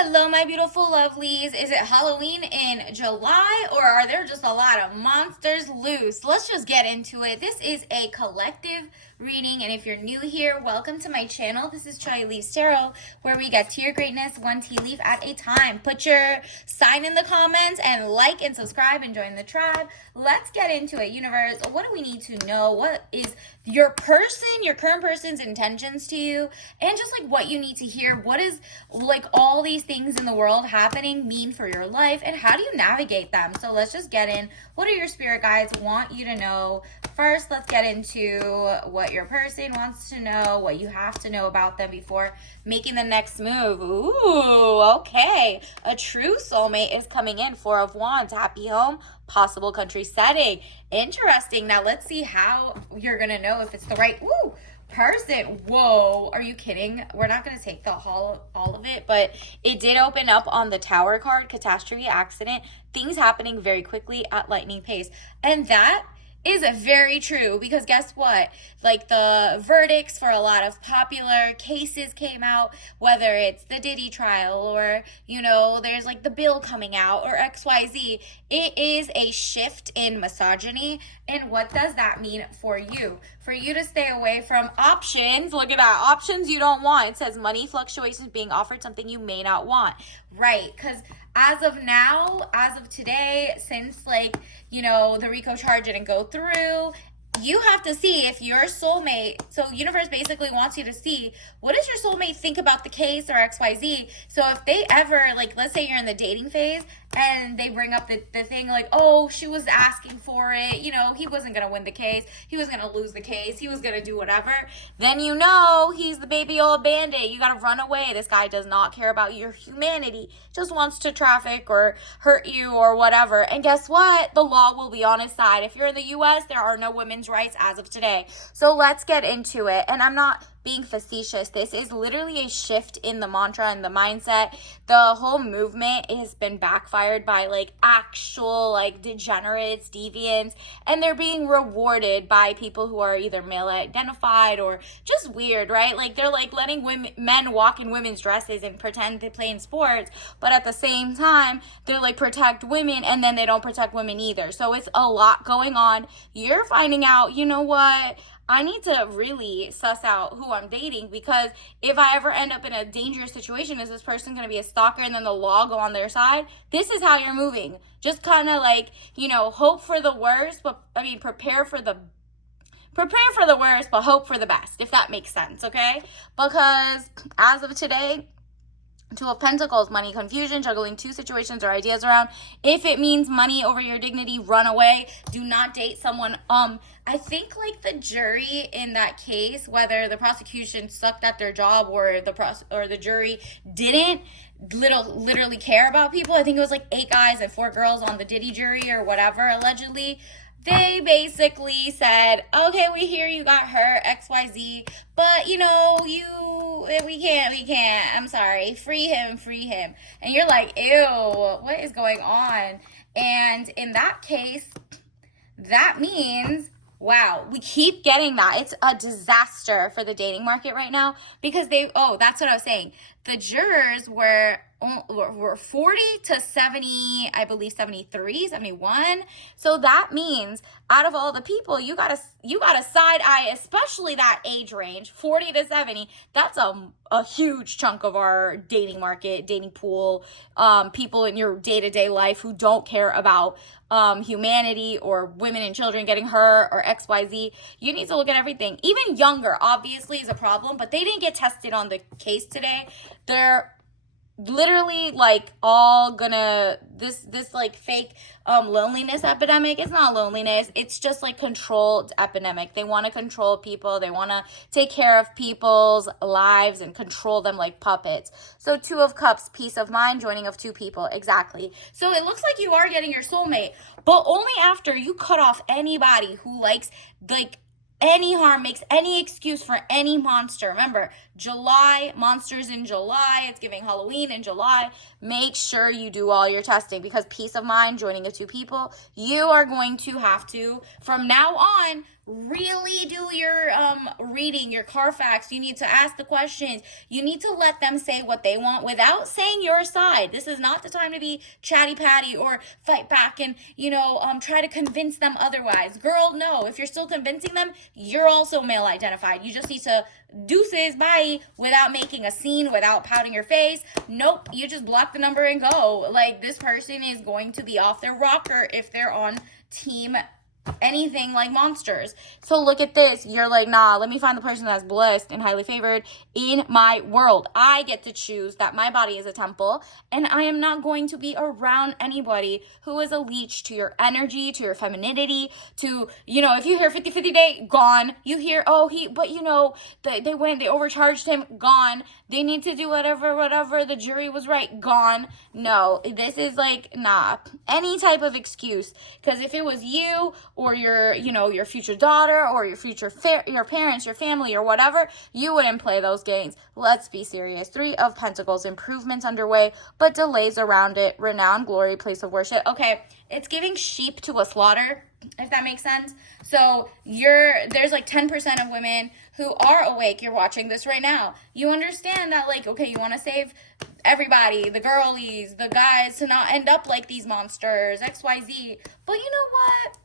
Hello, my beautiful lovelies. Is it Halloween in July or are there just a lot of monsters loose? Let's just get into it. This is a collective reading, and if you're new here, welcome to my channel. This is Chai Leaf Tarot, where we get to your greatness one tea leaf at a time. Put your sign in the comments and like and subscribe and join the tribe. Let's get into it. Universe, what do we need to know? What is your current person's intentions to you, and just like what you need to hear? What is like all these things in the world happening mean for your life, and how do you navigate them? So let's just get in. What do your spirit guides want you to know? First, let's get into what your person wants to know, what you have to know about them before making the next move. Ooh, okay. A true soulmate is coming in. Four of Wands, happy home, possible country setting. Interesting. Now let's see how you're going to know if it's the right person. Whoa, are you kidding? We're not going to take all of it, but it did open up on the Tower card, catastrophe, accident, things happening very quickly at lightning pace. And that is very true, because guess what? Like, the verdicts for a lot of popular cases came out, whether it's the Diddy trial or, there's like the bill coming out or XYZ. It is a shift in misogyny. And what does that mean for you? For you to stay away from options. Look at that. Options you don't want. It says money fluctuations being offered something you may not want. Right. Because as of now, as of today, since the RICO charge didn't go through, you have to see if your soulmate, so universe basically wants you to see, what does your soulmate think about the case or XYZ? So if they ever, let's say you're in the dating phase and they bring up the thing oh, she was asking for it, he wasn't going to win the case, he was going to lose the case, he was going to do whatever, then he's the baby old bandit. You got to run away. This guy does not care about your humanity, just wants to traffic or hurt you or whatever. And guess what? The law will be on his side. If you're in the US, there are no women's rights as of today. So let's get into it. And I'm not being facetious. This is literally a shift in the mantra and the mindset. The whole movement has been backfired by actual degenerates, deviants, and they're being rewarded by people who are either male identified or just weird, right? They're letting men walk in women's dresses and pretend they play in sports, but at the same time they're protect women, and then they don't protect women either. So it's a lot going on. You're finding out, you know what, I need to really suss out who I'm dating, because if I ever end up in a dangerous situation, is this person going to be a stalker and then the law go on their side? This is how you're moving. Just kind of hope for the worst, but prepare for the worst, but hope for the best, if that makes sense, okay? Because as of today, Two of Pentacles, money confusion, juggling two situations or ideas around. If it means money over your dignity, run away. Do not date someone. I think the jury in that case, whether the prosecution sucked at their job or the jury didn't literally care about people. I think it was 8 guys and 4 girls on the Diddy jury or whatever, allegedly. They basically said, okay, we hear you got hurt, XYZ, but we can't, I'm sorry, free him. And you're ew, what is going on? And in that case, that means, wow, we keep getting that. It's a disaster for the dating market right now, because that's what I was saying. The jurors were 40 to 70, I believe 73, 71. So that means out of all the people, you got a side eye, especially that age range, 40 to 70. That's a huge chunk of our dating market, dating pool, people in your day-to-day life who don't care about humanity or women and children getting hurt or XYZ. You need to look at everything. Even younger, obviously, is a problem, but they didn't get tested on the case today. They're literally all gonna this fake loneliness epidemic. It's not loneliness, it's just controlled epidemic. They want to control people, they want to take care of people's lives and control them like puppets. So Two of Cups, peace of mind, joining of two people. Exactly. So it looks like you are getting your soulmate, but only after you cut off anybody who likes any harm, makes any excuse for any monster. Remember, July, monsters in July. It's giving Halloween in July. Make sure you do all your testing, because peace of mind, joining the two people, you are going to have to, from now on, really do your reading, your Carfax. You need to ask the questions. You need to let them say what they want without saying your side. This is not the time to be chatty patty or fight back and try to convince them otherwise. Girl, no. If you're still convincing them, you're also male identified. You just need to deuces, bye, without making a scene, without pouting your face. Nope, you just block the number and go. Like, this person is going to be off their rocker if they're on team anything like monsters. So look at this. You're like, nah, let me find the person that's blessed and highly favored in my world. I get to choose that my body is a temple, and I am not going to be around anybody who is a leech to your energy, to your femininity, to, if you hear 50-50 day, gone. You hear, they overcharged him, gone. They need to do whatever, the jury was right, gone. No, this is like, nah, any type of excuse. Because if it was you or your future daughter or your future your parents, your family, or whatever, you wouldn't play those games. Let's be serious. 3 of Pentacles, improvements underway, but delays around it. Renown, glory, place of worship. Okay, it's giving sheep to a slaughter, if that makes sense. So there's like 10% of women who are awake. You're watching this right now. You understand that, like, okay, you want to save everybody, the girlies, the guys, to not end up like these monsters, XYZ. But you know what?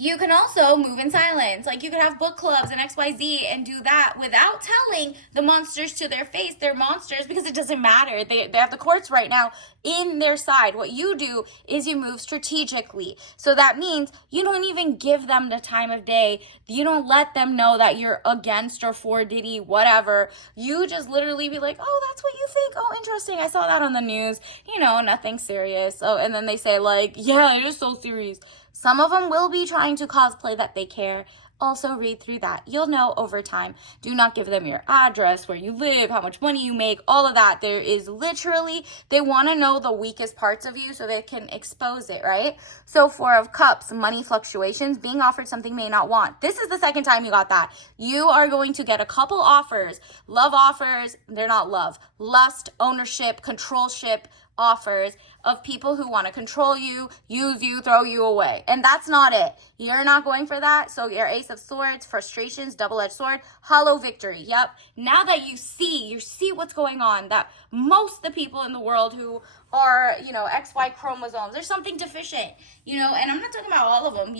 You can also move in silence. Like, you could have book clubs and XYZ and do that without telling the monsters to their face they're monsters, because it doesn't matter. They have the courts right now in their side. What you do is you move strategically. So that means you don't even give them the time of day. You don't let them know that you're against or for Diddy, whatever. You just literally be like, oh, that's what you think? Oh, interesting. I saw that on the news. Nothing serious. Oh, and then they say, like, yeah, it is so serious. Some of them will be trying to cosplay that they care. Also, read through that. You'll know over time. Do not give them your address, where you live, how much money you make, all of that. There is literally, they want to know the weakest parts of you so they can expose it, right? So 4 of Cups, money fluctuations, being offered something may not want. This is the second time you got that. You are going to get a couple offers. Love offers, they're not love. Lust, ownership, controlship offers of people who want to control you, use you, throw you away. And that's not it. You're not going for that. So your Ace of Swords, frustrations, double-edged sword, hollow victory. Yep. Now that you see what's going on, that most of the people in the world who are, XY chromosomes, there's something deficient, and I'm not talking about all of them,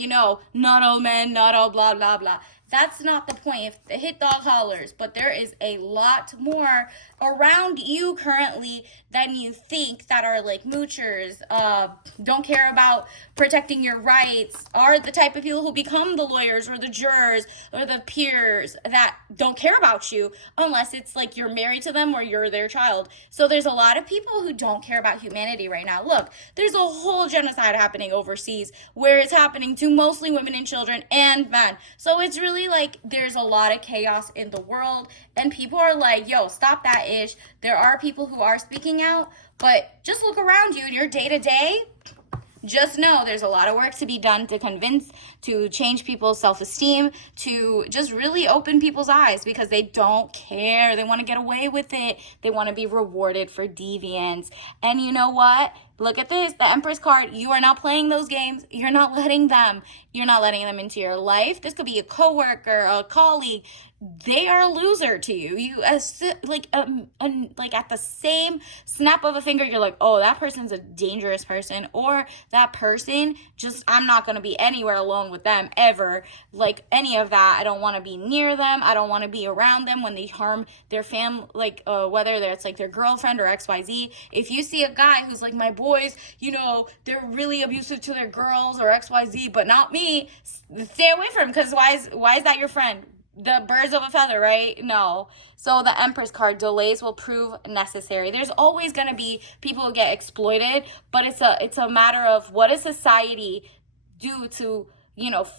not all men, not all blah, blah, blah. That's not the point. If the hit dog hollers, but there is a lot more around you currently than you think that are like moochers, don't care about protecting your rights, are the type of people who become the lawyers or the jurors or the peers that don't care about you unless it's like you're married to them or you're their child. So there's a lot of people who don't care about humanity right now. Look, there's a whole genocide happening overseas where it's happening to mostly women and children and men. So it's really like there's a lot of chaos in the world, and people are like, yo, stop that ish. There are people who are speaking out, but just look around you in your day-to-day. Just know there's a lot of work to be done to convince, to change people's self-esteem, to just really open people's eyes, because they don't care. They want to get away with it. They want to be rewarded for deviance. And you know what? Look at this, the Empress card. You are not playing those games. You're not letting them. You're not letting them into your life. This could be a coworker, a colleague. They are a loser to you. You like at the same snap of a finger, you're like, oh, that person's a dangerous person, or that person just, I'm not going to be anywhere alone with them ever. Like any of that, I don't want to be near them. I don't want to be around them when they harm their family, like whether it's like their girlfriend or XYZ. If you see a guy who's like, my boys, they're really abusive to their girls or XYZ, but not me, stay away from him, because why is that your friend? The birds of a feather, right? No. So the Empress card, delays will prove necessary. There's always going to be people who get exploited, but it's a matter of what does society do to,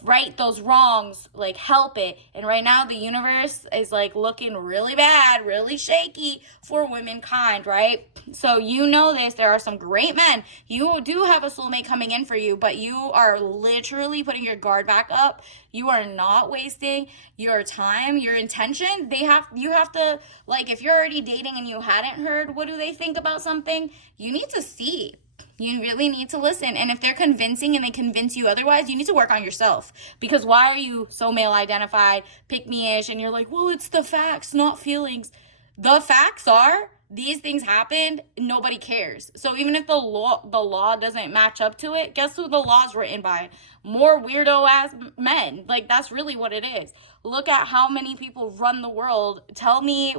right those wrongs, like help it. And right now the universe is like looking really bad, really shaky for womankind, right? So you know this. There are some great men. You do have a soulmate coming in for you, but you are literally putting your guard back up. You are not wasting your time, your intention. You have to, like, if you're already dating and you hadn't heard what do they think about something, you need to see. You really need to listen. And if they're convincing and they convince you otherwise, you need to work on yourself. Because why are you so male identified, pick me-ish, and you're like, well, it's the facts, not feelings. The facts are these things happened, nobody cares. So even if the law doesn't match up to it, guess who the law's written by? More weirdo ass men. Like, that's really what it is. Look at how many people run the world. Tell me.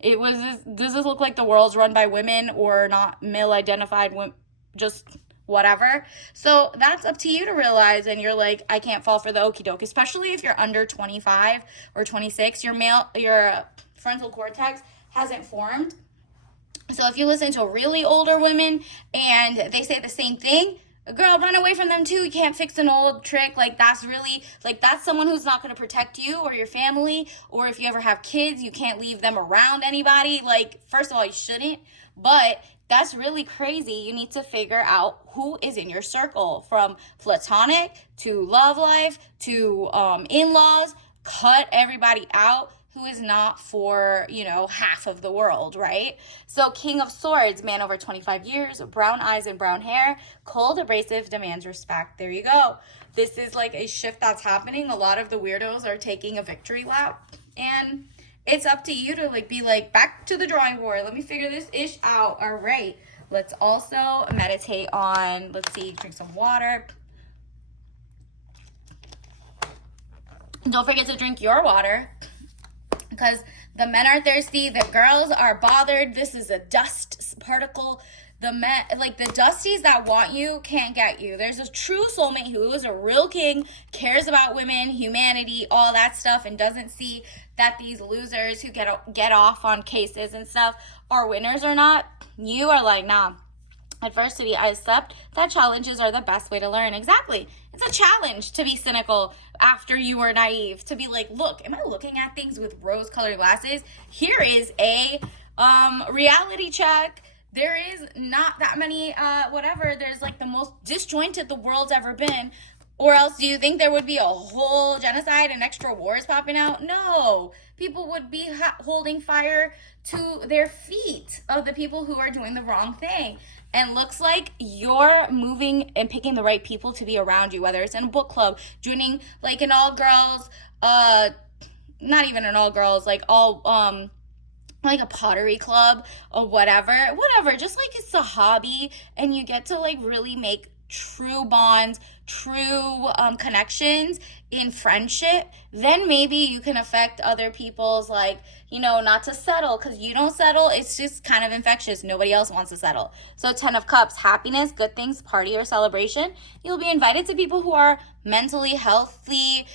Does this look like the world's run by women or not male identified women? Just whatever. So that's up to you to realize. And you're like, I can't fall for the okie doke, especially if you're under 25 or 26. Your frontal cortex hasn't formed. So if you listen to really older women and they say the same thing, girl, run away from them too. You can't fix an old trick. Like, that's someone who's not going to protect you or your family. Or if you ever have kids, you can't leave them around anybody. Like, first of all, you shouldn't. But that's really crazy. You need to figure out who is in your circle, from platonic to love life to in-laws. Cut everybody out who is not for, half of the world, right? So King of Swords, man over 25 years, brown eyes and brown hair, cold, abrasive, demands respect. There you go. This is like a shift that's happening. A lot of the weirdos are taking a victory lap, and it's up to you to be back to the drawing board. Let me figure this ish out. All right. Let's also meditate on, drink some water. Don't forget to drink your water, because the men are thirsty, the girls are bothered. This is a dust particle. The dusties that want you can't get you. There's a true soulmate who is a real king, cares about women, humanity, all that stuff, and doesn't see that these losers who get off on cases and stuff are winners or not. You are like, nah. Adversity, I accept that challenges are the best way to learn. Exactly. It's a challenge to be cynical after you were naive, to be like, look, am I looking at things with rose-colored glasses? Here is a reality check. There is not that many, there's the most disjointed the world's ever been. Or else do you think there would be a whole genocide and extra wars popping out? No. People would be holding fire to their feet of the people who are doing the wrong thing. And looks like you're moving and picking the right people to be around you, whether it's in a book club, joining an all-girls, not even an all-girls, a pottery club or whatever, just it's a hobby, and you get to really make true bonds, true connections in friendship. Then maybe you can affect other people's not to settle, because you don't settle. It's just kind of infectious. Nobody else wants to settle. So 10 of Cups, happiness, good things, party or celebration. You'll be invited to people who are mentally healthy,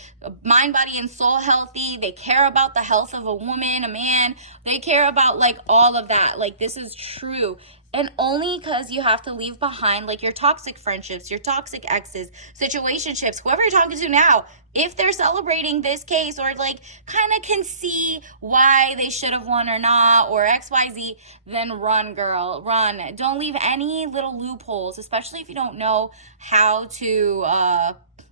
mind, body, and soul healthy. They care about the health of a woman, a man. They care about all of that. This is true. And only because you have to leave behind your toxic friendships, your toxic exes, situationships, whoever you're talking to now. If they're celebrating this case or kind of can see why they should have won or not, or XYZ, then run, girl, run. Don't leave any little loopholes, especially if you don't know how to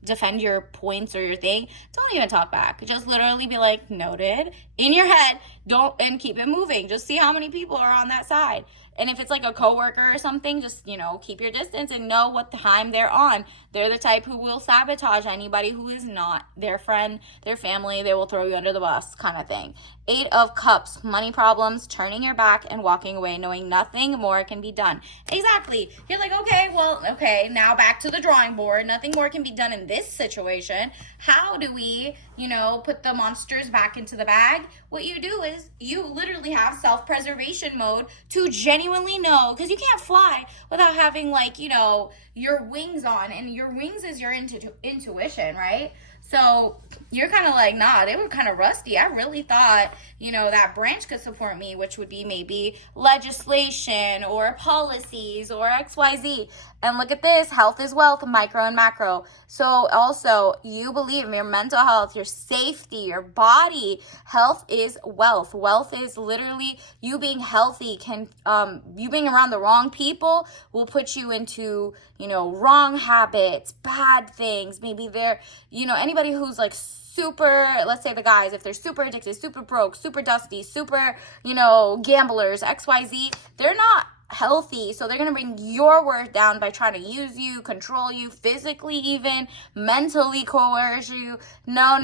defend your points or your thing. Don't even talk back. Just literally be noted in your head. And keep it moving. Just see how many people are on that side. And if it's a coworker or something, just, keep your distance and know what time they're on. They're the type who will sabotage anybody who is not their friend, their family. They will throw you under the bus, kind of thing. 8 of Cups, money problems, turning your back and walking away, knowing nothing more can be done. Exactly. You're okay, now back to the drawing board. Nothing more can be done in this situation. How do we, put the monsters back into the bag? What you do is you literally have self-preservation mode to genuinely know, because you can't fly without having your wings on, and your wings is your intuition, right? So you're kind of like, nah, they were kind of rusty. I really thought, that branch could support me, which would be maybe legislation or policies or XYZ. And look at this, health is wealth, micro and macro. So also, you believe in your mental health, your safety, your body. Health is wealth. Wealth is literally you being healthy. You being around the wrong people will put you into, wrong habits, bad things. Maybe anybody who's like super, let's say the guys, if they're super addicted, super broke, super dusty, super, gamblers, XYZ, they're not healthy. So they're going to bring your worth down by trying to use you, control you, physically even, mentally coerce you. No.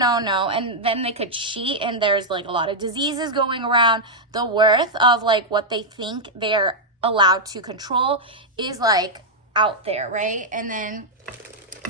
And then they could cheat, and there's like a lot of diseases going around. The worth of like what they think they're allowed to control is like out there, right? And then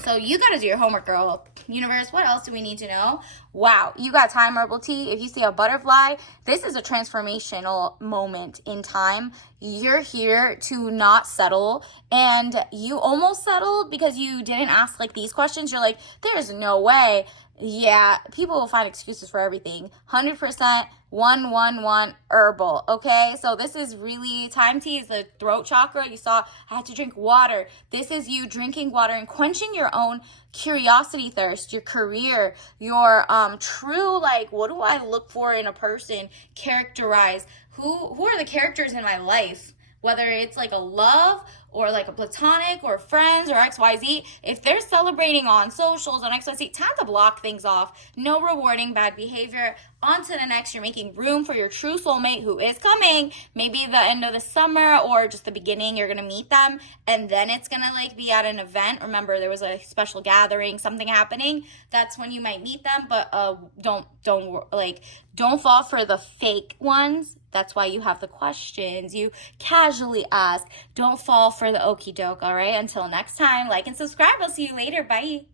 so you got to do your homework, girl. Universe, what else do we need to know? Wow, you got time herbal tea. If you see a butterfly, this is a transformational moment in time. You're here to not settle, and you almost settled because you didn't ask like these questions. You're like, there's no way. Yeah, people will find excuses for everything. 100% 111 herbal, okay? So this is really, time tea is the throat chakra. You saw I had to drink water. This is you drinking water and quenching your own curiosity thirst, your career, your true, like, what do I look for in a person? Characterize who are the characters in my life? Whether it's like a love or like a platonic or friends or XYZ, if they're celebrating on socials on XYZ, time to block things off. No rewarding bad behavior. On to the next. You're making room for your true soulmate who is coming. Maybe the end of the summer or just the beginning, you're going to meet them. And then it's going to like be at an event. Remember, there was a special gathering, something happening. That's when you might meet them. But don't fall for the fake ones. That's why you have the questions. You casually ask. Don't fall for the okie doke, all right? Until next time, like and subscribe. I'll see you later. Bye.